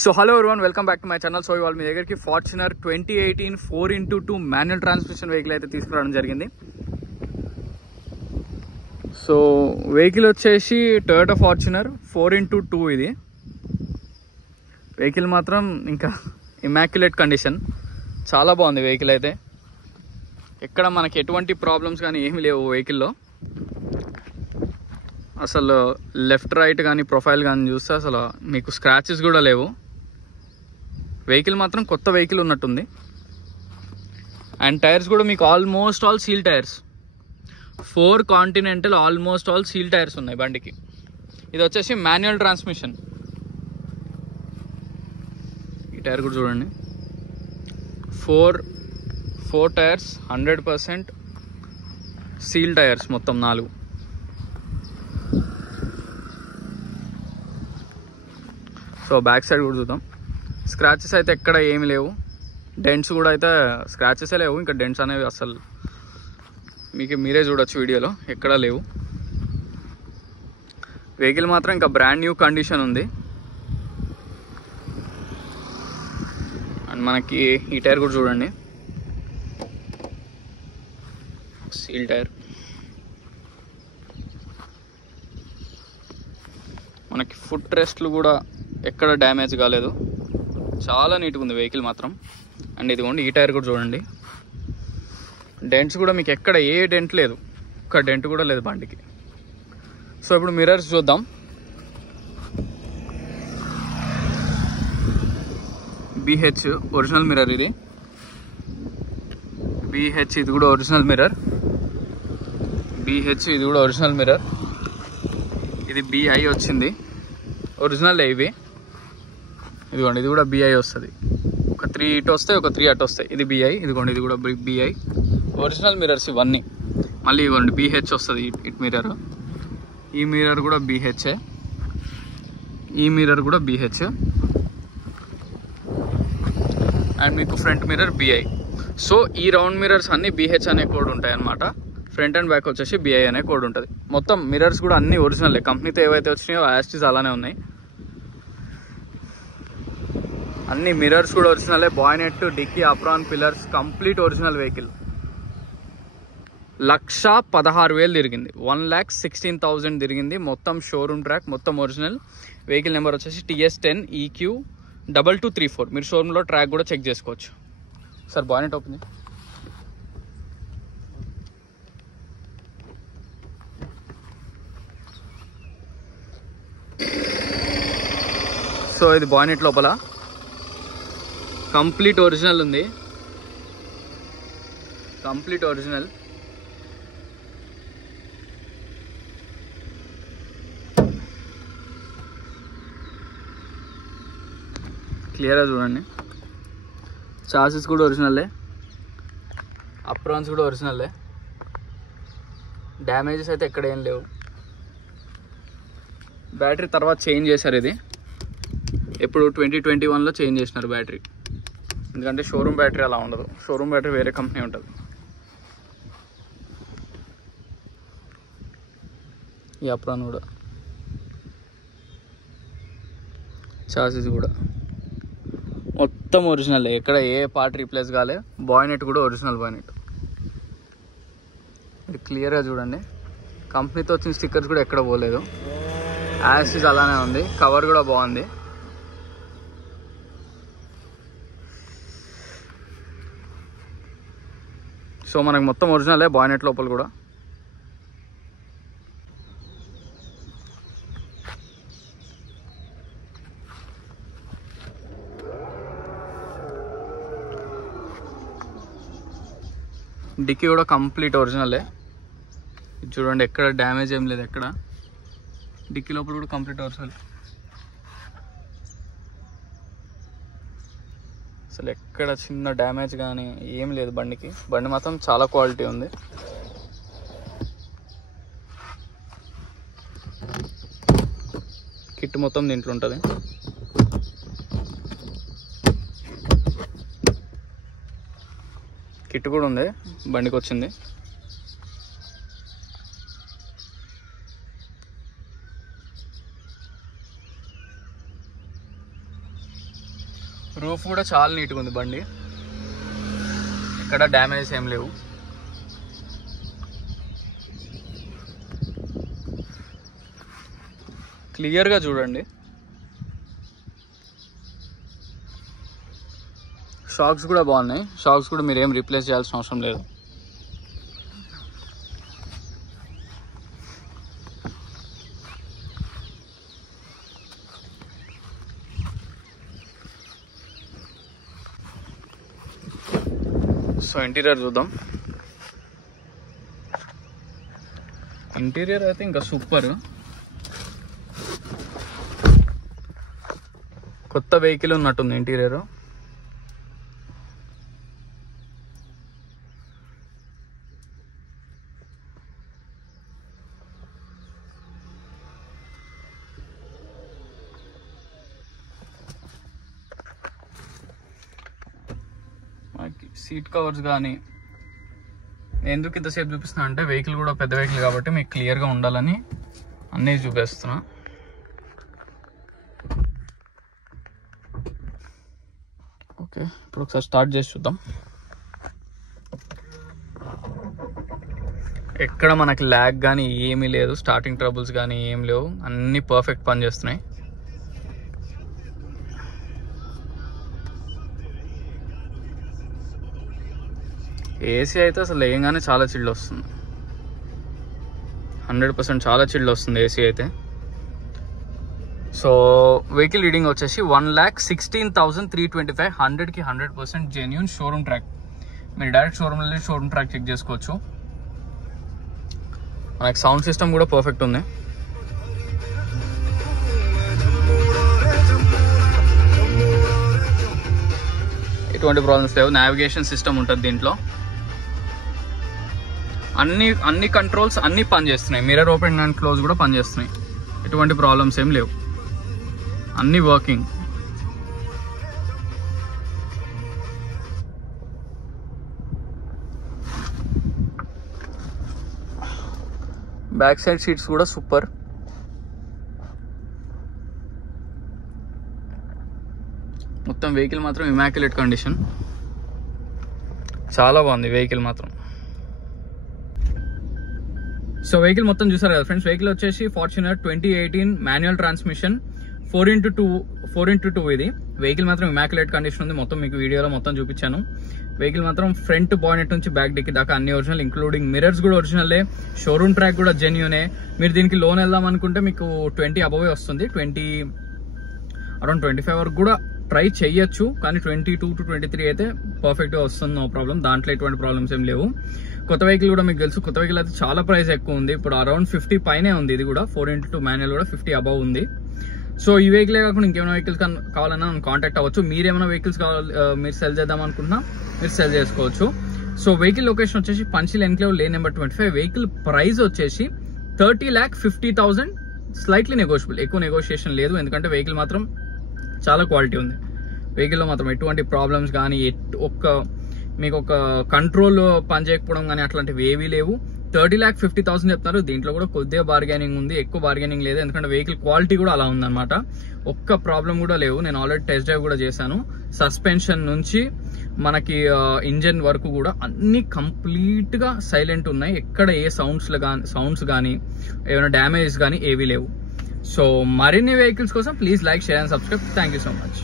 So hello everyone, welcome back to my channel. So ఇవాళ మీ దగ్గరికి Fortuner 2018 4x2 manual transmission vehicle అయితే తీసుకురావడం జరిగింది. సో వెహికల్ వచ్చేసి టొయోటా ఫార్చునర్ 4x2. ఇది వెహికల్ మాత్రం ఇంకా ఇమాక్యులేట్ కండిషన్, చాలా బాగుంది వెహికల్ అయితే. ఎక్కడ మనకి ఎటువంటి ప్రాబ్లమ్స్ కానీ ఏమి లేవు వెహికల్లో. అసలు లెఫ్ట్ రైట్ కానీ ప్రొఫైల్ కానీ చూస్తే అసలు మీకు స్క్రాచెస్ కూడా లేవు. వెహికల్ మాత్రం కొత్త వెహికల్ ఉన్నట్టుంది. అండ్ టైర్స్ కూడా మీకు almost all seal tyres, 4 continental almost all seal tyres ఉన్నాయి బండికి. ఇది వచ్చేసి మాన్యువల్ ట్రాన్స్మిషన్. ఈ టైర్ కూడా చూడండి, 4 టైర్స్ 100% సీల్ టైర్స్, మొత్తం 4. సో బ్యాక్ సైడ్ కూడా చూద్దాం. స్క్రాచెస్ అయితే ఎక్కడ ఏమి లేవు, డెంట్స్ కూడా అయితే స్క్రాచెసే లేవు, ఇంకా డెంట్స్ అనేవి అసలు మీరే చూడొచ్చు వీడియోలో, ఎక్కడా లేవు. వెహికల్ మాత్రం ఇంకా బ్రాండ్ న్యూ కండిషన్ ఉంది. అండ్ మనకి ఈ టైర్ కూడా చూడండి, సీల్ టైర్. మనకి ఫుట్ రెస్ట్లు కూడా ఎక్కడ డ్యామేజ్ కాలేదు, చాలా నీట్గా ఉంది వెహికల్ మాత్రం. అండ్ ఇదిగోండి, ఈ టైర్ కూడా చూడండి, డెంట్స్ కూడా మీకు ఎక్కడ ఏ డెంట్ లేదు, ఒక్క డెంట్ కూడా లేదు బండికి. సో ఇప్పుడు మిర్రర్స్ చూద్దాం. BH ఒరిజినల్ మిర్రర్ ఇది. BH ఇది కూడా ఒరిజినల్ మిర్రర్. BH ఇది కూడా ఒరిజినల్ మిర్రర్. ఇది BI వచ్చింది, ఒరిజినల్ ఇవి. ఇదిగోండి, ఇది కూడా BI వస్తుంది. ఒక 3 ఇటు వస్తాయి, ఒక 3 అటు వస్తాయి. ఇది BI, ఇదిగోండి, ఇది కూడా BI ఒరిజినల్ మిర్రర్స్ ఇవన్నీ. మళ్ళీ ఇవ్వండి, BH వస్తుంది ఇటు మిర్రర్. ఈ మిర్రర్ కూడా BH, ఈ మిర్రర్ కూడా BH. అండ్ మీకు ఫ్రంట్ మిర్రర్ BI. సో ఈ రౌండ్ మిర్రర్స్ అన్నీ BH అనే కోడ్ ఉంటాయి అన్నమాట. ఫ్రంట్ అండ్ బ్యాక్ వచ్చేసి BI అనే కోడ్ ఉంటుంది. మొత్తం మిర్రర్స్ కూడా అన్ని ఒరిజినల్, కంపెనీతో ఏవైతే వచ్చినాయో యాస్టీస్ అలానే ఉన్నాయి. అన్ని మిర్రర్స్ కూడా ఒరిజినలే. Bonnet, dicky, apron, pillars complete original vehicle. 1,16,000 తిరిగింది, 1,16,000 తిరిగింది. మొత్తం షోరూమ్ ట్రాక్, మొత్తం ఒరిజినల్. వెహికల్ నెంబర్ వచ్చేసి TS10 EQ 2234. మీరు షోరూంలో ట్రాక్ కూడా చెక్ చేసుకోవచ్చు. Sir బాయ్నెట్ open. సో ఇది బాయ్నెట్ లోపల కంప్లీట్ ఒరిజినల్ ఉంది, కంప్లీట్ ఒరిజినల్. క్లియర్గా చూడండి, చాసిస్ కూడా ఒరిజినల్లే, అప్రాన్స్ కూడా ఒరిజినల్లే. డ్యామేజెస్ అయితే ఎక్కడ ఏం లేవు. బ్యాటరీ తర్వాత చేంజ్ చేశారు, ఇది ఎప్పుడు 2021లో చేంజ్ చేసినారు బ్యాటరీ. ఎందుకంటే షోరూమ్ బ్యాటరీ అలా ఉండదు, షోరూమ్ బ్యాటరీ వేరే కంపెనీ ఉంటుంది. ఈ అప్రాన్ కూడా, చాసిస్ కూడా మొత్తం ఒరిజినల్, ఎక్కడ ఏ పార్ట్ రీప్లేస్ కాలే. బాయ్నెట్ కూడా ఒరిజినల్ బాయ్నెట్. ఇది క్లియర్గా చూడండి, కంపెనీతో వచ్చిన స్టిక్కర్స్ కూడా ఎక్కడ పోలేదు, యాస్టీస్ అలానే ఉంది. కవర్ కూడా బాగుంది. సో మనకు మొత్తం ఒరిజినలే బాయ్నెట్ లోపల కూడా. డిక్కీ కూడా కంప్లీట్ ఒరిజినలే. చూడండి, ఎక్కడ డ్యామేజ్ ఏం లేదు, ఎక్కడ. డిక్కీ లోపల కూడా కంప్లీట్ ఒరిజినల్. అసలు ఎక్కడ చిన్న డ్యామేజ్ కానీ ఏం లేదు బండికి. బండి మాత్రం చాలా క్వాలిటీ ఉంది. కిట్ మొత్తం దీంట్లో ఉంటుంది. కిట్ కూడా ఉంది బండికి వచ్చింది. రూఫ్ కూడా చాలా నీట్గా ఉంది బండి, ఎక్కడ డ్యామేజ్ ఏం లేవు. క్లియర్గా చూడండి. షాక్స్ కూడా బాగున్నాయి, షాక్స్ కూడా మీరు ఏం రీప్లేస్ చేయాల్సిన అవసరం లేదు. సో ఇంటీరియర్ చూద్దాం. ఇంటీరియర్ అయితే ఇంకా సూపర్, కొత్త వెహికల్ ఉన్నట్టుంది ఇంటీరియర్. సీట్ కవర్స్ కానీ ఎందుకు ఇంతసేపు చూపిస్తున్నా అంటే వెహికల్ కూడా పెద్ద వెహికల్ కాబట్టి మీకు క్లియర్గా ఉండాలని అన్నీ చూపిస్తున్నా. ఓకే, ఇప్పుడు ఒకసారి స్టార్ట్ చేసి చూద్దాం. ఎక్కడ మనకి ల్యాగ్ కానీ ఏమీ లేదు, స్టార్టింగ్ ట్రబుల్స్ కానీ ఏం లేవు, అన్నీ పర్ఫెక్ట్ పని చేస్తున్నాయి. ఏసీ అయితే అసలు లేయంగానే చాలా చిల్లు వస్తుంది, 100% చాలా చిల్లు వస్తుంది ఏసీ అయితే. సో వెహికల్ రీడింగ్ వచ్చేసి 1,16,325, 100కి 100% జెన్యూన్ షోరూమ్ ట్రాక్. మీరు డైరెక్ట్ షోరూమ్లో షోరూమ్ ట్రాక్ చెక్ చేసుకోవచ్చు. మనకి సౌండ్ సిస్టమ్ కూడా పర్ఫెక్ట్ ఉంది. ఎటువంటి ప్రాబ్లమ్స్ లేవు. నావిగేషన్ సిస్టమ్ ఉంటుంది దీంట్లో. అన్ని కంట్రోల్స్ అన్నీ పనిచేస్తున్నాయి. మిర్రర్ ఓపెన్ అండ్ క్లోజ్ కూడా పనిచేస్తున్నాయి. ఎటువంటి ప్రాబ్లమ్స్ ఏం లేవు, అన్నీ వర్కింగ్. బ్యాక్ సైడ్ సీట్స్ కూడా సూపర్. మొత్తం వెహికల్ మాత్రం ఇమాక్యులేట్ కండిషన్, చాలా బాగుంది వెహికల్ మాత్రం. సో వెహికల్ మొత్తం చూసారు కదా ఫ్రెండ్స్. వెహికల్ వచ్చేసి ఫార్చునర్ 2018 మాన్యువల్ ట్రాన్స్మిషన్ 4x2 ఇది. వెహికల్ మాత్రం ఇమాక్యులేట్ కండిషన్ ఉంది. మొత్తం మీకు వీడియోలో మొత్తం చూపించాను. వెహికల్ మాత్రం ఫ్రంట్ బానెట్ నుంచి బ్యాక్ డిక్కి దాకా అన్ని ఒరిజినల్, ఇంక్లూడింగ్ మిర్రర్స్ కూడా ఒరిజినల్లే, షోరూమ్ ట్రాక్ కూడా జెన్యూనే. మీరు దీనికి లోన్ వెళ్దాం అనుకుంటే మీకు 20 అబోవే వస్తుంది. అరౌండ్ 25 వరకు కూడా ట్రై చెయ్యొచ్చు, కానీ 22 to 23 అయితే పర్ఫెక్ట్గా వస్తుంది, నో ప్రాబ్లం. దాంట్లో ఎటువంటి ప్రాబ్లమ్స్ ఏం లేవు. కొత్త వెహికల్ కూడా మీకు తెలుసు, కొత్త వెహికల్ అయితే చాలా ప్రైస్ ఎక్కువ ఉంది. ఇప్పుడు అరౌండ్ 50 పైనే ఉంది. ఇది కూడా 4x2 మాన్యువల్ కూడా 50 అబవ్ ఉంది. సో ఈ వెహికలే కాకుండా ఇంకేమైనా వెహికల్స్ కావాలన్నా నన్ను కాంటాక్ట్ అవ్వచ్చు. మీరేమైనా వెహికల్స్ కావాలి, మీరు సెల్ చేద్దాం అనుకుంటున్నా మీరు సెల్ చేసుకోవచ్చు. సో వెహికల్ లొకేషన్ వచ్చేసి Panchil enclave lane number 25. Vehicle price వచ్చేసి 30,50,000, స్లైట్లీ నెగోషియబుల్, ఎక్కువ నెగోషియేషన్ లేదు. ఎందుకంటే వెహికల్ మాత్రం చాలా క్వాలిటీ ఉంది. వెహికల్లో మాత్రం ఎటువంటి ప్రాబ్లమ్స్ కానీ మీకు ఒక కంట్రోల్ పనిచేయకపోవడం కానీ అట్లాంటివి ఏవీ లేవు. 30,50,000 చెప్తున్నారు. దీంట్లో కూడా కొద్దిగా బార్గెనింగ్ ఉంది, ఎక్కువ బార్గెనింగ్ లేదు. ఎందుకంటే వెహికల్ క్వాలిటీ కూడా అలా ఉందన్నమాట. ఒక్క ప్రాబ్లం కూడా లేవు. నేను ఆల్రెడీ టెస్ట్ డ్రైవ్ కూడా చేశాను. సస్పెన్షన్ నుంచి మనకి ఇంజన్ వరకు కూడా అన్ని కంప్లీట్ గా సైలెంట్ ఉన్నాయి. ఎక్కడ ఏ సౌండ్స్ కానీ ఏమైనా డ్యామేజ్ కానీ ఏవీ లేవు. సో మరిన్ని వెహికల్స్ కోసం please like, share and subscribe. Thank you so much.